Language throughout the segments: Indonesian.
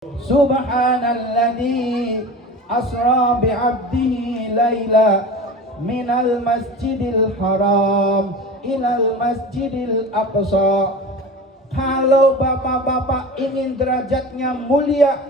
Subhanalladzi asra bi'abdihi laila minal masjidil haram ilal masjidil aqsa. Kalau bapak-bapak ingin derajatnya mulia,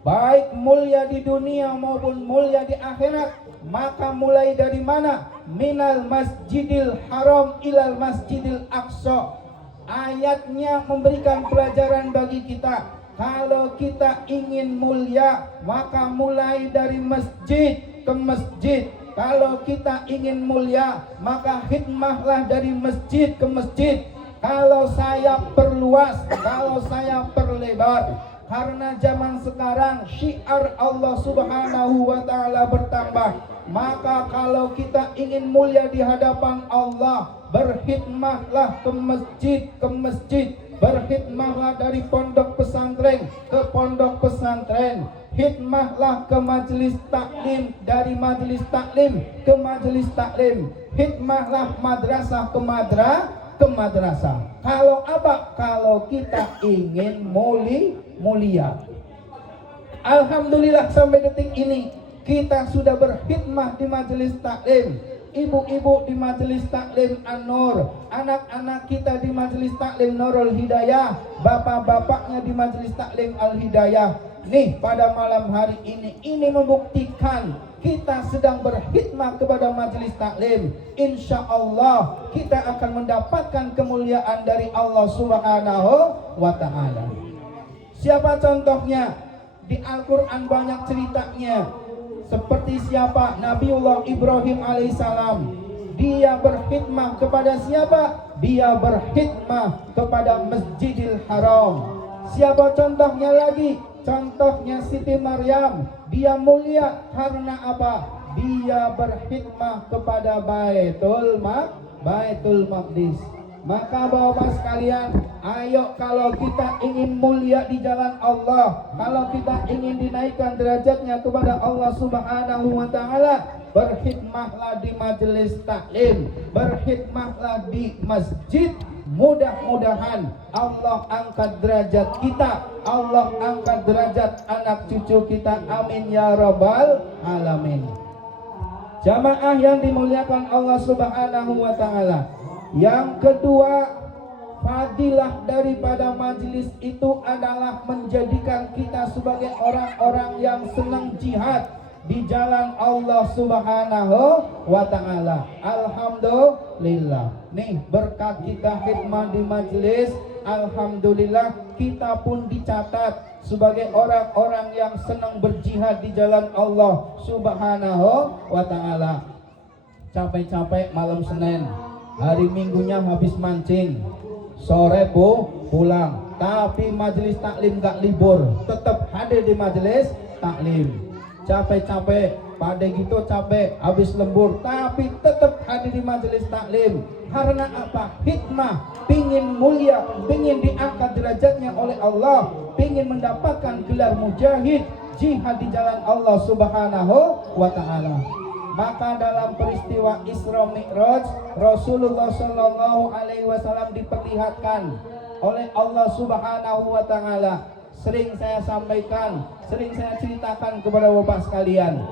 baik mulia di dunia maupun mulia di akhirat, maka mulai dari mana? Minal masjidil haram ilal masjidil aqsa. Ayatnya memberikan pelajaran bagi kita. Kalau kita ingin mulia, maka mulai dari masjid ke masjid. Kalau kita ingin mulia, maka khidmahlah dari masjid ke masjid. Kalau saya perluas, kalau saya perlebar, karena zaman sekarang syiar Allah Subhanahu wa Ta'ala bertambah. Maka kalau kita ingin mulia di hadapan Allah, berkhidmahlah ke masjid, berkhidmahlah dari pondok pesantren ke pondok pesantren, khidmahlah ke majelis taklim, dari majelis taklim ke majelis taklim, khidmahlah madrasah ke madrasah. Kalau apa? Kalau kita ingin mulia. Alhamdulillah sampai detik ini kita sudah berkhidmah di majelis taklim. Ibu-ibu di majelis taklim An-Nur, anak-anak kita di majelis taklim Nurul Hidayah, bapak-bapaknya di majelis taklim Al-Hidayah. Nih pada malam hari ini membuktikan kita sedang berkhidmah kepada majelis taklim. Insya Allah kita akan mendapatkan kemuliaan dari Allah Subhanahu wa Ta'ala. Siapa contohnya? Di Al-Quran banyak ceritanya. Seperti siapa? Nabiullah Ibrahim alaihissalam. Dia berkhidmah kepada siapa? Dia berkhidmah kepada Masjidil Haram. Siapa contohnya lagi? Contohnya Siti Maryam. Dia mulia karena apa? Dia berkhidmah kepada Baitul Maqdis. Maka bapak sekalian, ayo kalau kita ingin mulia di jalan Allah, kalau kita ingin dinaikkan derajatnya kepada Allah Subhanahu wa Ta'ala, berkhidmahlah di majelis taklim, berkhidmahlah di masjid. Mudah-mudahan Allah angkat derajat kita, Allah angkat derajat anak cucu kita. Amin ya rabbal alamin. Jamaah yang dimuliakan Allah Subhanahu wa Ta'ala, yang kedua, fadilah daripada majelis itu adalah menjadikan kita sebagai orang-orang yang senang jihad di jalan Allah Subhanahu wa Ta'ala. Alhamdulillah. Nih berkat kita khidmah di majelis, alhamdulillah kita pun dicatat sebagai orang-orang yang senang berjihad di jalan Allah Subhanahu wa Ta'ala. Capek-capek malam Senin, hari Minggunya habis mancing, sore pulang, tapi majelis taklim gak libur, tetap hadir di majelis taklim. Capek-capek, pada gitu capek, habis lembur, tapi tetap hadir di majelis taklim. Karena apa? Hikmah, pingin mulia, pingin diangkat derajatnya oleh Allah, pingin mendapatkan gelar mujahid, jihad di jalan Allah Subhanahu wa Ta'ala. Maka dalam peristiwa Isra Mi'raj, Rasulullah Shallallahu Alaihi Wasallam diperlihatkan oleh Allah Subhanahu Wa Taala. Sering saya sampaikan, sering saya ceritakan kepada bapak sekalian.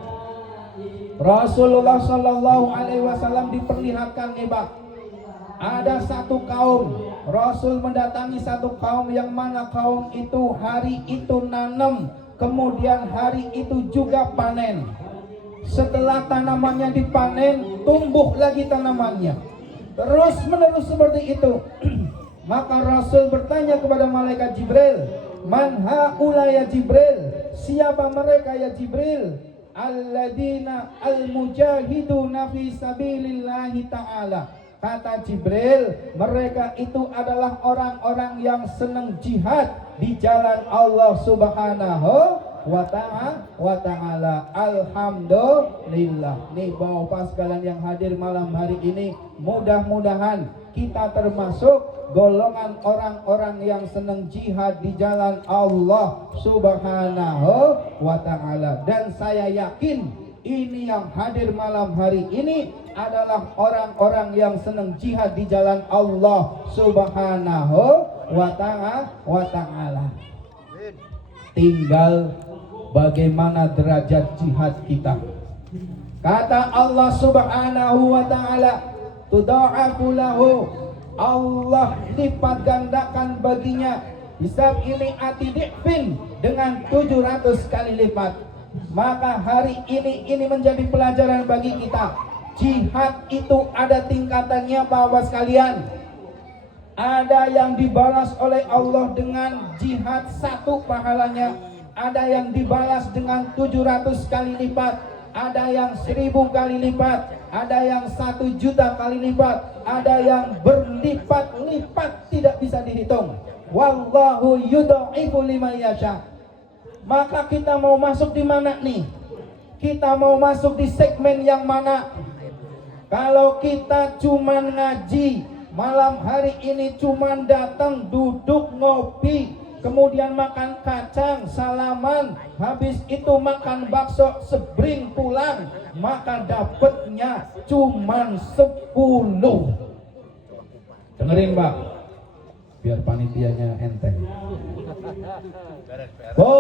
Rasulullah Shallallahu Alaihi Wasallam diperlihatkan nih pak, ada satu kaum. Rasul mendatangi satu kaum yang mana kaum itu hari itu nanam, kemudian hari itu juga panen. Setelah tanamannya dipanen, tumbuh lagi tanamannya, terus menerus seperti itu. Maka Rasul bertanya kepada malaikat Jibril, man haula ya Jibril, siapa mereka ya Jibril? Alladzina al-mujahiduna fi sabilillahi ta'ala. Kata Jibril, mereka itu adalah orang-orang yang senang jihad di jalan Allah Subhanahu wa ta'ala. Alhamdulillah. Nih bapak sekalian yang hadir malam hari ini, mudah-mudahan kita termasuk golongan orang-orang yang senang jihad di jalan Allah Subhanahu wa Ta'ala. Dan saya yakin ini yang hadir malam hari ini adalah orang-orang yang senang jihad di jalan Allah Subhanahu wa Ta'ala. tinggal bagaimana derajat jihad kita. Kata Allah Subhanahu wa taala, tudha'afu lahu, Allah lipat gandakan baginya hisab ini atidifin dengan 700 kali lipat. Maka hari ini menjadi pelajaran bagi kita. Jihad itu ada tingkatannya Bapak sekalian. Ada yang dibalas oleh Allah dengan jihad 1 pahalanya, ada yang dibalas dengan 700 kali lipat, ada yang 1000 kali lipat, ada yang 1 juta kali lipat, ada yang berlipat-lipat tidak bisa dihitung. Wallahu yudha'ifu liman yasha. Maka kita mau masuk di mana nih? Kita mau masuk di segmen yang mana? Kalau kita cuman ngaji, malam hari ini cuman datang duduk ngopi, kemudian makan kacang, salaman, habis itu makan bakso, sebring pulang, maka dapatnya cuman 10. Dengerin Pak, biar panitianya enteng. Bu,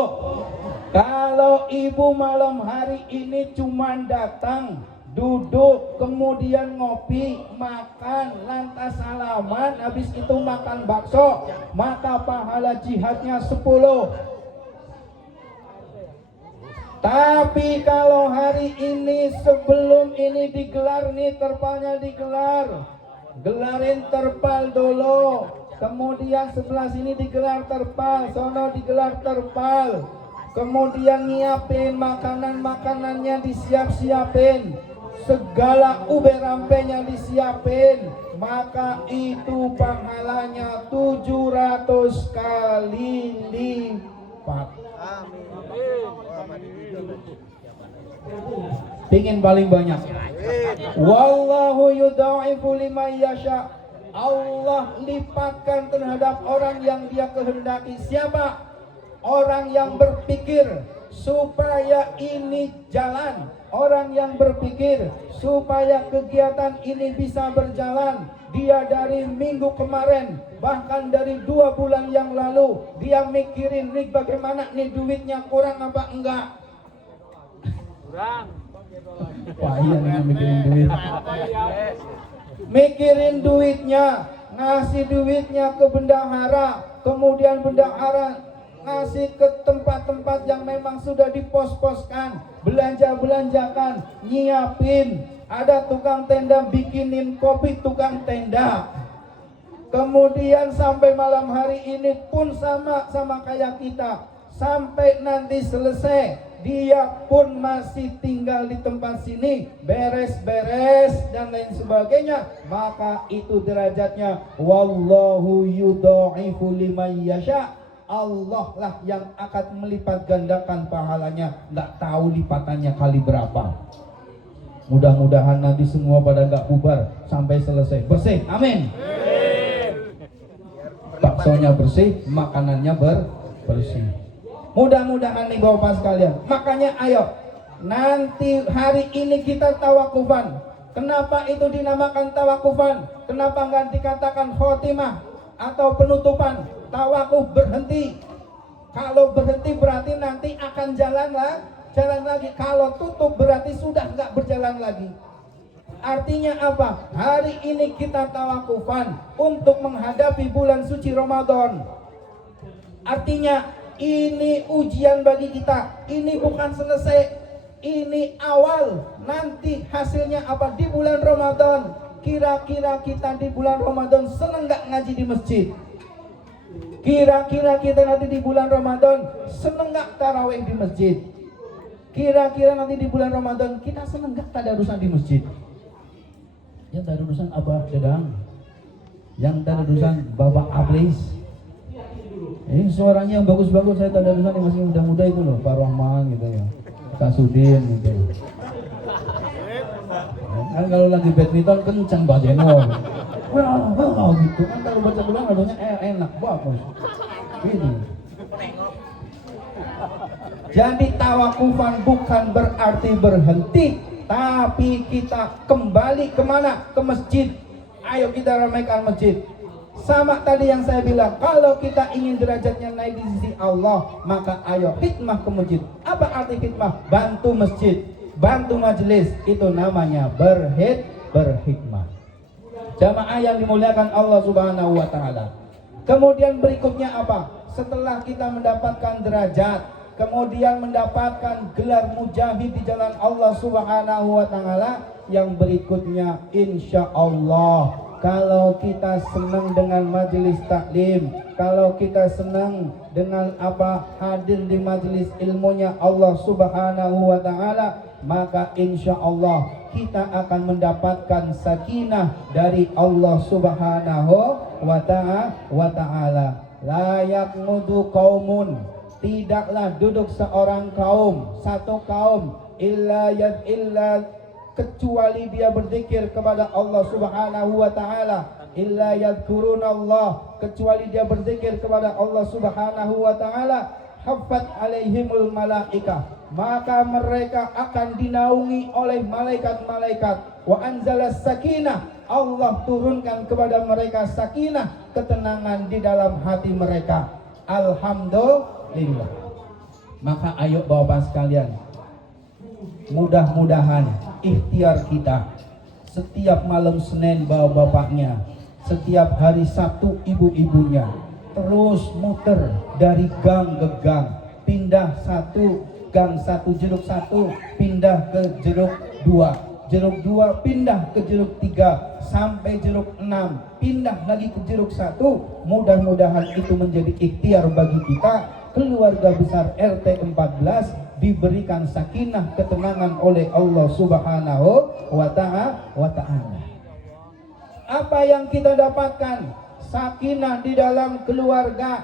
kalau ibu malam hari ini cuman datang duduk, kemudian ngopi, makan, lantas salaman, habis itu makan bakso, maka pahala jihadnya 10. Tapi kalau hari ini sebelum ini digelar nih, terpalnya digelar, gelarin terpal dulu, kemudian sebelah sini digelar terpal, sono digelar terpal, kemudian nyiapin makanannya disiapin, segala ube rampenya disiapin, maka itu pahalanya 700 kali lipat. Pingin paling banyak. Wallahu yudha'ifu liman yasha. Allah lipatkan terhadap orang yang dia kehendaki. Siapa? Orang yang berpikir supaya ini jalan, orang yang berpikir supaya kegiatan ini bisa berjalan. Dia dari minggu kemarin, bahkan dari 2 bulan yang lalu, dia mikirin nih bagaimana nih duitnya kurang apa enggak. Kurang. Wah iya nih mikirin duit. Mikirin duitnya, ngasih duitnya ke bendahara, kemudian bendahara ngasih ke tempat-tempat yang memang sudah dipos-poskan, belanja-belanjakan, nyiapin, ada tukang tenda bikinin kopi tukang tenda. Kemudian sampai malam hari ini pun sama kayak kita, sampai nanti selesai dia pun masih tinggal di tempat sini, beres-beres dan lain sebagainya, maka itu derajatnya wallahu yudha'ifu liman yasha. Allah lah yang akan melipat gandakan pahalanya, nggak tahu lipatannya kali berapa. Mudah-mudahan nanti semua pada nggak bubar sampai selesai bersih, amin. Baksonya bersih, makanannya bersih. Mudah-mudahan nih Bapak sekalian. Makanya ayo, nanti hari ini kita tawakufan. Kenapa itu dinamakan tawakufan? Kenapa nggak dikatakan khotimah atau penutupan? Tawakuf berhenti. Kalau berhenti berarti nanti akan jalan lagi. Kalau tutup berarti sudah nggak berjalan lagi. Artinya apa? Hari ini kita tawakufan untuk menghadapi bulan suci Ramadan. Artinya ini ujian bagi kita. Ini bukan selesai, ini awal. Nanti hasilnya apa di bulan Ramadan? Kira-kira kita di bulan Ramadan seneng nggak ngaji di masjid? Kira-kira kita nanti di bulan Ramadan seneng nggak tarawih di masjid? Kira-kira nanti di bulan Ramadan kita seneng nggak tadarusan di masjid? Yang tadarusan Abah Dadang, yang tadarusan Bapak Ablis. Ini suaranya yang bagus-bagus, saya tadarusan yang masih muda-muda itu loh, Pak Rahman gitu ya, Kak Sudin gitu. Kan kalau lagi badminton kencang Mbak Jeno. Wah, gitu kan kalau baca Quran adanya enak bagus. Ini. Jadi tawakufan bukan berarti berhenti, tapi kita kembali kemana? Ke masjid. Ayo kita ramaikan masjid. Sama tadi yang saya bilang, kalau kita ingin derajatnya naik di sisi Allah, maka ayo khidmah ke masjid. Apa arti khidmah? Bantu masjid, bantu majelis, itu namanya berhikmah. Jamaah yang dimuliakan Allah Subhanahu wa taala. Kemudian berikutnya apa? Setelah kita mendapatkan derajat, kemudian mendapatkan gelar mujahid di jalan Allah Subhanahu wa taala, yang berikutnya insya Allah, kalau kita senang dengan majelis taklim, kalau kita senang dengan hadir di majelis ilmunya Allah Subhanahu wa taala, maka insya Allah kita akan mendapatkan sakinah dari Allah Subhanahu wa taala. La yaqmudu qaumun, tidaklah duduk seorang kaum, satu kaum, illa kecuali dia berzikir kepada Allah Subhanahu wa taala, illa yadhkurunallah, kecuali dia berzikir kepada Allah Subhanahu wa taala, haffat alaihimul malaikah, maka mereka akan dinaungi oleh malaikat-malaikat, wa anzalas sakinah, Allah turunkan kepada mereka sakinah, ketenangan di dalam hati mereka. Alhamdulillah. Maka ayo Bapak sekalian, mudah-mudahan ikhtiar kita setiap malam Senin bapak-bapaknya, setiap hari Sabtu ibu-ibunya, terus muter dari gang ke gang, pindah satu gang, satu jeruk satu, pindah ke jeruk dua pindah ke jeruk 3 sampai jeruk 6, pindah lagi ke jeruk 1. Mudah-mudahan itu menjadi ikhtiar bagi kita, keluarga besar RT 14 diberikan sakinah, ketenangan oleh Allah Subhanahu wa ta'ala. Apa yang kita dapatkan? Sakinah di dalam keluarga.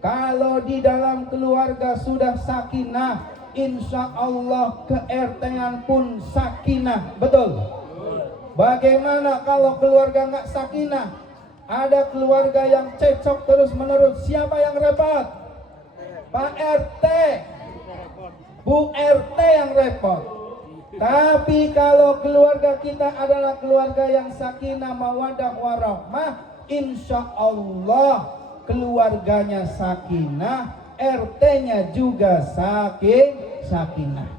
Kalau di dalam keluarga sudah sakinah, insya Allah ke RT-an pun sakinah. Betul? Bagaimana kalau keluarga nggak sakinah? Ada keluarga yang cekcok terus menerus, siapa yang repot? Pak RT, Bu RT yang repot. Tapi kalau keluarga kita adalah keluarga yang sakinah, mawaddah warahmah, insya Allah keluarganya sakinah, RT-nya juga sakinah.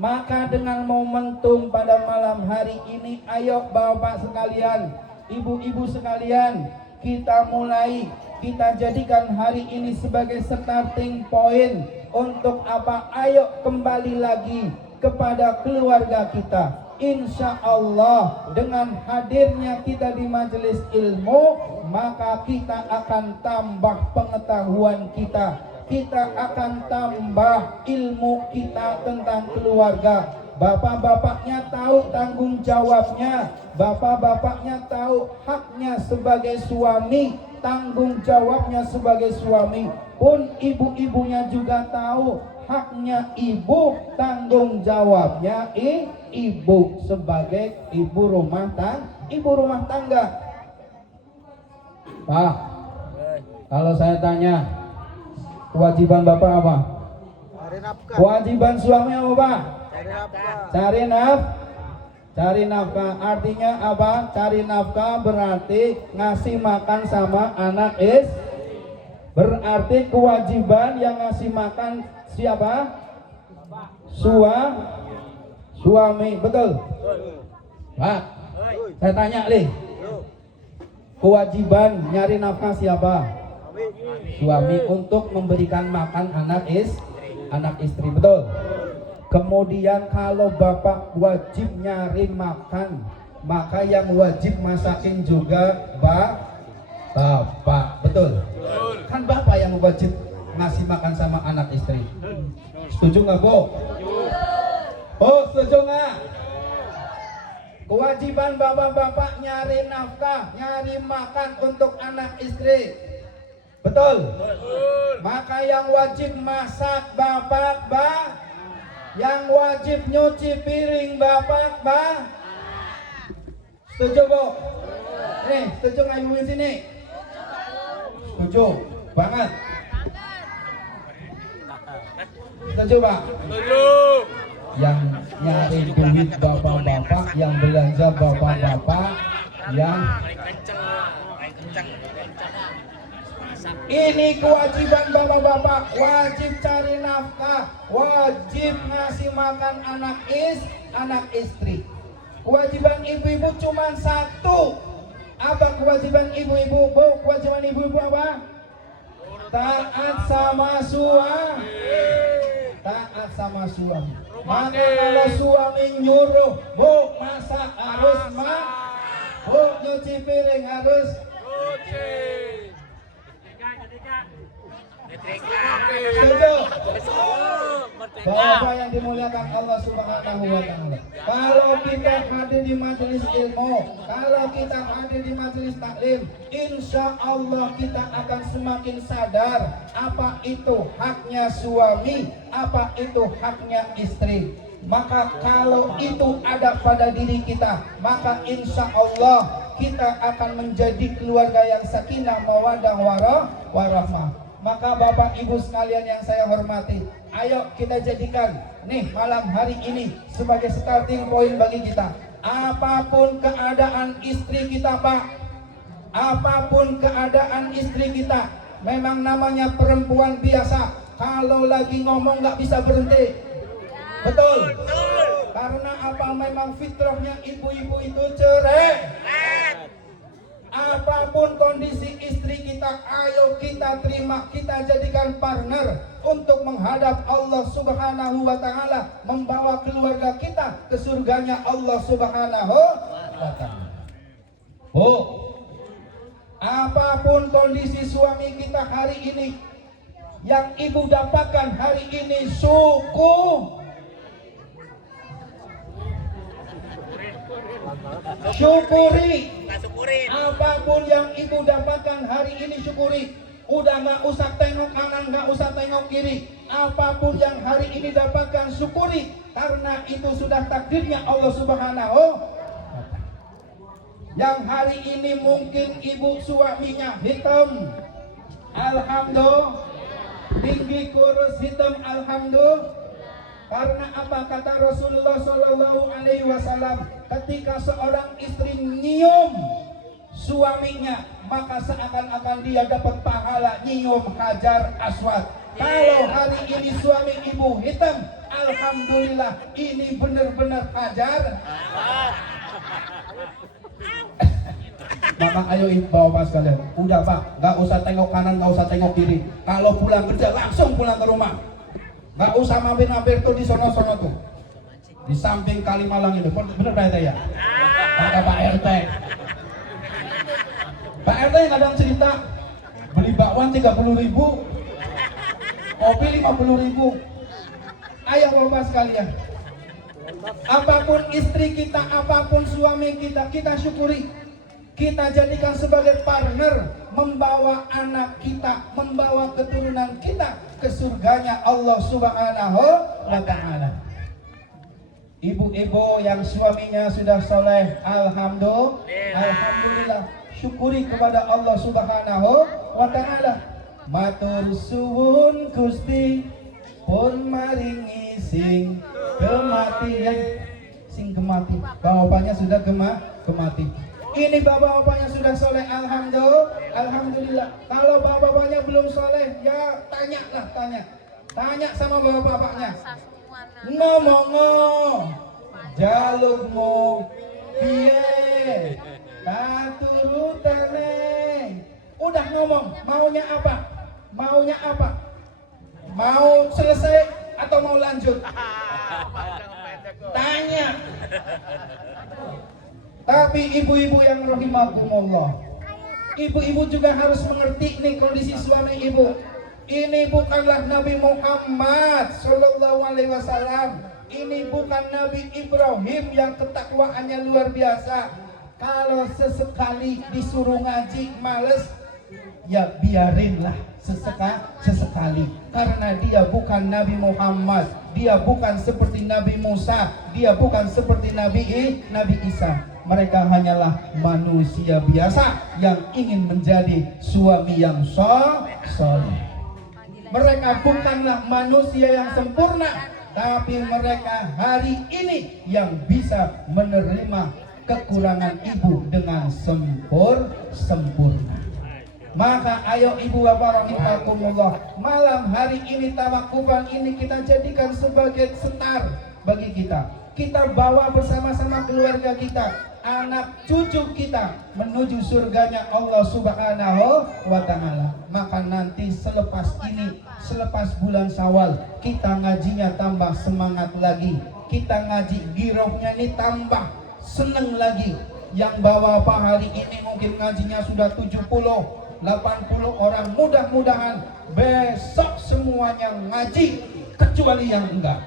Maka dengan momentum pada malam hari ini, ayo bapak sekalian, ibu-ibu sekalian, kita mulai, kita jadikan hari ini sebagai starting point untuk apa? Ayo kembali lagi kepada keluarga kita. Insya Allah dengan hadirnya kita di majelis ilmu, maka kita akan tambah pengetahuan kita, kita akan tambah ilmu kita tentang keluarga. Bapak-bapaknya tahu tanggung jawabnya, bapak-bapaknya tahu haknya sebagai suami, tanggung jawabnya sebagai suami. Pun ibu-ibunya juga tahu haknya ibu, tanggung jawabnya ibu sebagai ibu rumah tangga. Pak, kalau saya tanya, kewajiban bapak apa? Kewajiban suami apa, Pak? Cari nafkah. Artinya apa? Cari nafkah berarti ngasih makan sama anak berarti kewajiban yang ngasih makan siapa? Suami. Betul? Pak, saya tanya nih, kewajiban nyari nafkah siapa? Suami, untuk memberikan makan anak istri. Betul? Kemudian kalau bapak wajib nyari makan, maka yang wajib masakin juga bapak. Betul? Kan bapak yang wajib ngasih makan sama anak istri. Setuju nggak, Bu? Oh, setuju nggak? Kewajiban bapak-bapak nyari nafkah, nyari makan untuk anak istri. Betul? Maka yang wajib masak bapak, yang wajib nyuci piring bapak, setuju, Bu? Nih, setuju nggak ibu di sini? Setuju banget. Setuju, Pak? Setuju. Yang nyari duit bapak-bapak, yang belanja bapak-bapak, yang Ini kewajiban bapak-bapak, wajib cari nafkah, wajib ngasih makan anak istri. Kewajiban ibu-ibu cuma satu. Apa kewajiban ibu-ibu? Bu, kewajiban ibu-ibu apa? Taat sama suami. Taat sama suami. Maka kalau suami nyuruh, bu masak harus bu nyuci piring harus setuju? Bapak yang dimuliakan Allah Subhanahu wa Ta'ala, kalau kita hadir di majelis ilmu, kalau kita hadir di majelis taklim, insya Allah kita akan semakin sadar apa itu haknya suami, apa itu haknya istri. Maka kalau itu ada pada diri kita, maka insya Allah kita akan menjadi keluarga yang sakinah, mawaddah, warahmah. Maka Bapak Ibu sekalian yang saya hormati, ayo kita jadikan nih malam hari ini sebagai starting point bagi kita. Apapun keadaan istri kita, Pak, apapun keadaan istri kita, memang namanya perempuan biasa, kalau lagi ngomong nggak bisa berhenti. Betul? Karena apa? Memang fitrahnya ibu-ibu itu cerai. Apapun kondisi istri kita, ayo kita terima, kita jadikan partner untuk menghadap Allah Subhanahu wa Ta'ala, membawa keluarga kita ke surganya Allah Subhanahu wa Ta'ala. Oh, apapun kondisi suami kita hari ini, yang ibu dapatkan hari ini syukuri. Apapun yang ibu dapatkan hari ini syukuri. Udah nggak usah tengok kanan, nggak usah tengok kiri. Apapun yang hari ini dapatkan syukuri, karena itu sudah takdirnya Allah Subhanahu. Yang hari ini mungkin ibu suaminya hitam, alhamdulillah. Tinggi kurus hitam, alhamdulillah. Karena apa kata Rasulullah Shallallahu Alaihi Wasallam, ketika seorang istri nyium suaminya, maka seakan-akan dia dapat pahala nyium hajar aswad. Kalau hari ini suami ibu hitam, alhamdulillah, ini benar-benar hajar. Maka ayo bapak sekalian, udah Pak, nggak usah tengok kanan, nggak usah tengok kiri. Kalau pulang kerja langsung pulang ke rumah. Nggak usah mampir-mampir tuh di sono-sono tuh, di samping Kalimalang itu. Bener Pak RT ya? Ada Pak RT. Pak RT kadang cerita beli bakwan 30.000, kopi 50.000. Ayo bapak sekalian, apapun istri kita, apapun suami kita, kita syukuri. Kita jadikan sebagai partner, membawa anak kita, membawa keturunan kita ke surganya Allah Subhanahu wa Ta'ala. Ibu-ibu yang suaminya sudah soleh, alhamdulillah, syukuri kepada Allah Subhanahu wa Ta'ala. Matur suwun Gusti pun maringi sing kematian, sing kemati. Bapaknya sudah kemati. Ini bapak-bapaknya sudah soleh, alhamdulillah. Kalau bapak-bapaknya belum soleh, ya tanya sama bapak-bapaknya. Ngomongo, jalukmu, piye, katurutane. Udah ngomong, maunya apa? Mau selesai atau mau lanjut? Tanya. Tapi ibu-ibu yang rahimakumullah, ibu-ibu juga harus mengerti nih kondisi suami ibu. Ini bukanlah Nabi Muhammad Sallallahu Alaihi Wasallam. Ini bukan Nabi Ibrahim yang ketakwaannya luar biasa. Kalau sesekali disuruh ngaji males, ya biarinlah sesekali. Karena dia bukan Nabi Muhammad, dia bukan seperti Nabi Musa, dia bukan seperti Nabi Isa. Mereka hanyalah manusia biasa yang ingin menjadi suami yang soleh. Mereka bukanlah manusia yang sempurna, tapi mereka hari ini yang bisa menerima kekurangan ibu dengan sempurna. Maka ayo ibu bapak rahimakumullah, malam hari ini tawakufan ini kita jadikan sebagai setar bagi kita. Kita bawa bersama-sama keluarga kita, anak cucu kita menuju surganya Allah Subhanahu wa Ta'ala. Maka nanti selepas ini, selepas bulan Syawal, kita ngajinya tambah semangat lagi. Kita ngaji girohnya ini tambah seneng lagi. Yang bawa apa hari ini mungkin ngajinya sudah 70, 80 orang. Mudah-mudahan besok semuanya ngaji, kecuali yang enggak.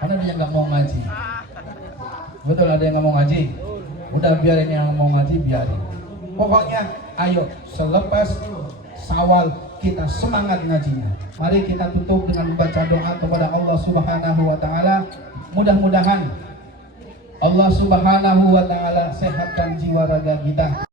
Karena dia nggak mau ngaji. Betul, ada yang nggak mau ngaji. Udah biarin yang mau ngaji, biarin. Pokoknya ayo selepas Syawal kita semangat ngajinya. Mari kita tutup dengan membaca doa kepada Allah Subhanahu wa Ta'ala. Mudah-mudahan Allah Subhanahu wa Ta'ala sehatkan jiwa raga kita.